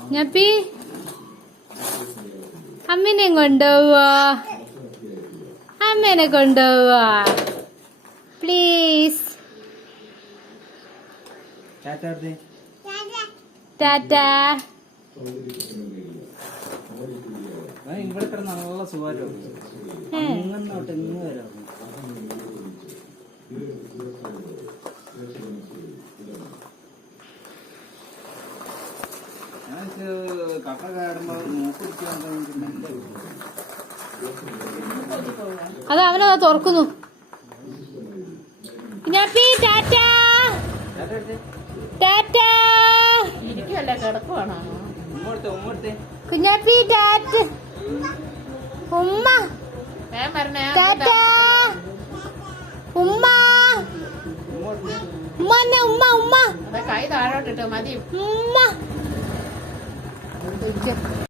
കുഞ്ഞാപ്പി അമ്മേനെ കൊണ്ടുപോവോ? അമ്മേനെ കൊണ്ടുപോവോ പ്ലീസ്? ടാറ്റാ. ഇവിടെ കിടന്ന് നല്ല സുഖമായിട്ട് അങ്ങോട്ട് ഇങ്ങ് വരാം. കപ്പ കയറുമ്പോ അത് അവനത് തുറക്കുന്നു. കുഞ്ഞാപ്പി ടാറ്റാ. ടാറ്റാ. ഇരിക്കുവല്ലേ, കിടക്കുവാണോ? കുഞ്ഞാപ്പി ടാറ്റ. ഉമ്മ ടാറ്റാ. ഉമ്മ ഉമ്മ ഉമ്മ ഉമ്മ കൈ താഴോട്ടിട്ട് മതി. ഉമ്മ.